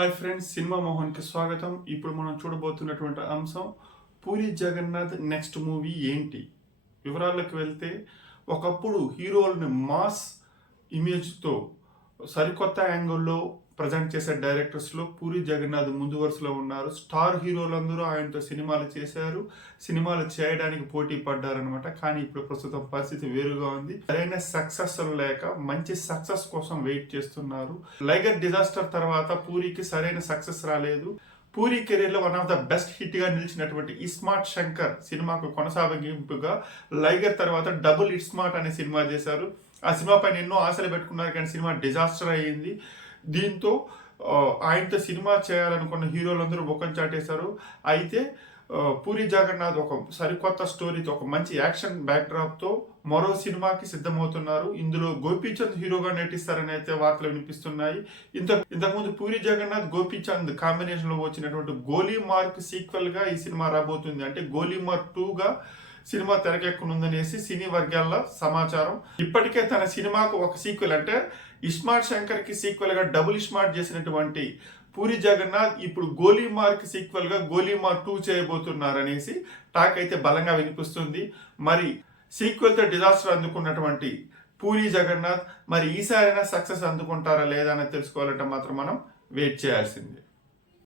Hi friends, cinema మోహన్కి స్వాగతం. ఇప్పుడు మనం చూడబోతున్నటువంటి అంశం పూరి జగన్నాథ్ నెక్స్ట్ మూవీ ఏంటి. వివరాల్లోకి వెళ్తే, ఒకప్పుడు హీరోలని మాస్ ఇమేజ్తో సరికొత్త యాంగిల్లో ప్రజెంట్ చేసే డైరెక్టర్స్లో పూరి జగన్నాథ్ ముందు వరుసలో ఉన్నారు. స్టార్ హీరోలందరూ ఆయనతో సినిమాలు చేశారు, సినిమాలు చేయడానికి పోటీ పడ్డారనమాట. కానీ ఇప్పుడు ప్రస్తుతం పరిస్థితి వేరుగా ఉంది. సరైన సక్సెస్ లేక మంచి సక్సెస్ కోసం వెయిట్ చేస్తున్నారు. లైగర్ డిజాస్టర్ తర్వాత పూరికి సరైన సక్సెస్ రాలేదు. పూరి కెరీర్ లో one of the best hit గా నిలిచినటువంటి ఇస్మార్ట్ శంకర్ సినిమాకు కొనసాగింపుగా లైగర్ తర్వాత డబుల్ ఇస్మార్ట్ అనే సినిమా చేశారు. ఆ సినిమా పైన ఎన్నో ఆశలు పెట్టుకున్నారు, కానీ సినిమా డిజాస్టర్ అయ్యింది. దీంతో ఆయనతో సినిమా చేయాలనుకున్న హీరోలందరూ ముఖం చాటేశారు. అయితే పూరి జగన్నాథ్ ఒక సరికొత్త స్టోరీతో, ఒక మంచి యాక్షన్ బ్యాక్డ్రాప్తో మరో సినిమాకి సిద్ధమవుతున్నారు. ఇందులో గోపీచంద్ హీరోగా నటిస్తారని అయితే వార్తలు వినిపిస్తున్నాయి. ఇంతకుముందు పూరి జగన్నాథ్ గోపీచంద్ కాంబినేషన్లో వచ్చినటువంటి గోలీమార్క్ సీక్వెల్ గా ఈ సినిమా రాబోతుంది. అంటే గోలీమార్ 2గా సినిమా తెరకెక్కనుందనేసి సినీ వర్గాల సమాచారం. ఇప్పటికే తన సినిమాకు ఒక సీక్వెల్, అంటే ఇస్మార్ట్ శంకర్ కి సీక్వెల్ గా డబుల్ ఇస్మార్ట్ చేసినటువంటి పూరి జగన్నాథ్ ఇప్పుడు గోలీమార్ కి సీక్వెల్ గా గోలీమార్ 2 చేయబోతున్నారనేసి టాక్ అయితే బలంగా వినిపిస్తుంది. మరి సీక్వెల్ తో డిజాస్టర్ అందుకున్నటువంటి పూరి జగన్నాథ్ మరి ఈసారైనా సక్సెస్ అందుకుంటారా లేదా అని తెలుసుకోవాలంటే మాత్రం మనం వెయిట్ చేయాల్సిందే.